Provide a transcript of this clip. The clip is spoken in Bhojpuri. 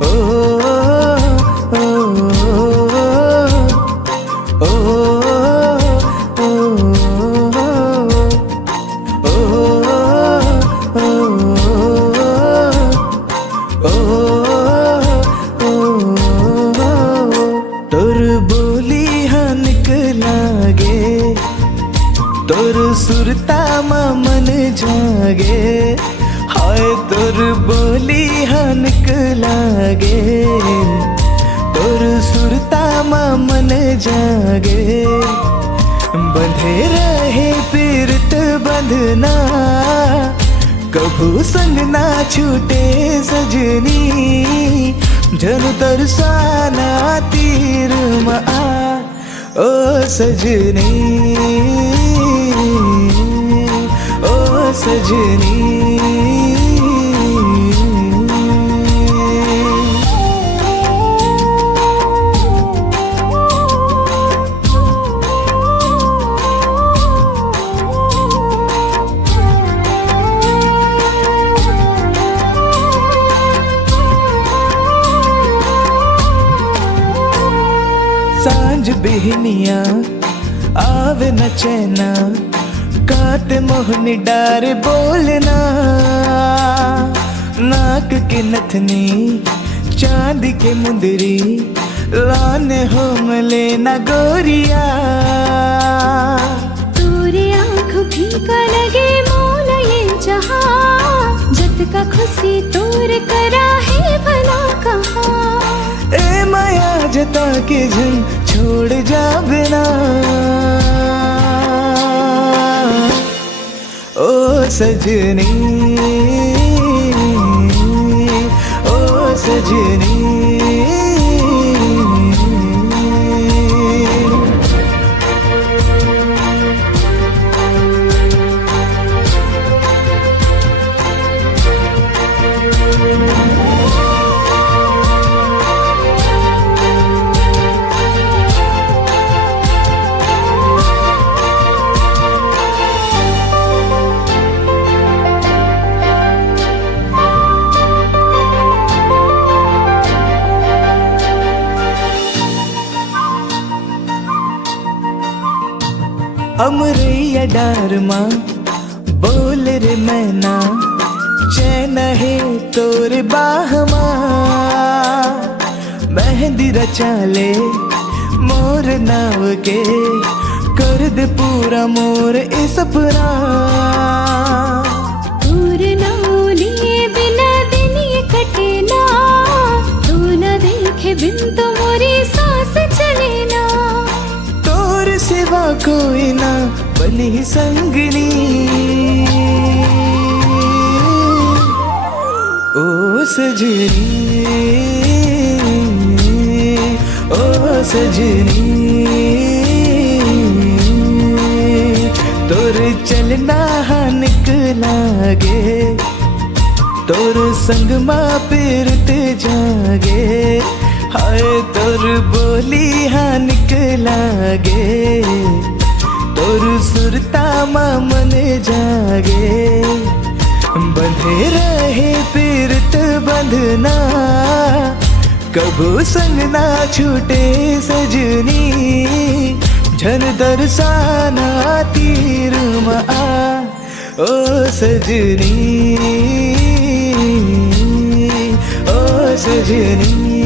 ओ ओ ओ तोर बोली हाँ निकलागे, तोर सुरता मन जागे, हाय तोर बोली हाँ निकलागे, तोर सुरता मन जागे। बंधे रहे पीरत बंधना, कभू संग ना छूटे सजनी, जनु तरसाना तीर मा ओ सजनी, ओ सजनी। सांझ बिहनिया आवे न चैना, काट मोहनी डार बोलना, नाक के नथनी चांद के मुंदरी, लाने हो मले न गोरिया। तोरे आँख फीका लगे मोला ये जहां, जत का खुशी तोर करा है भला कहाँ। ए माया जता के झन छोड़ जा बिना, ओ सजनी, ओ सजनी। अमरैया डार माँ बोल रे मैना, चैन है तोर बाह माँ, मेहंदी रचा ले मोर नाव के, कर दे पूरा मोर ए सपना। तोर नाव लिए बिना दिन ये कटे ना, तू न देखे बिन तो मोरी सांस चले ना। तोर सिवा कोई ना बनी संगनी, ओ सजनी, ओ सजनी। तोर चलना हाँ निकलागे, तोर संग माँ पीरत जागे, हाय तोर बोली हाँ निकलागे, तोर सुरता मन जागे। बंधे रहे पीरत बंधना, कबू संग ना छूटे सजनी, झन दरसाना तीर मा ओ सजनी, ओ सजनी।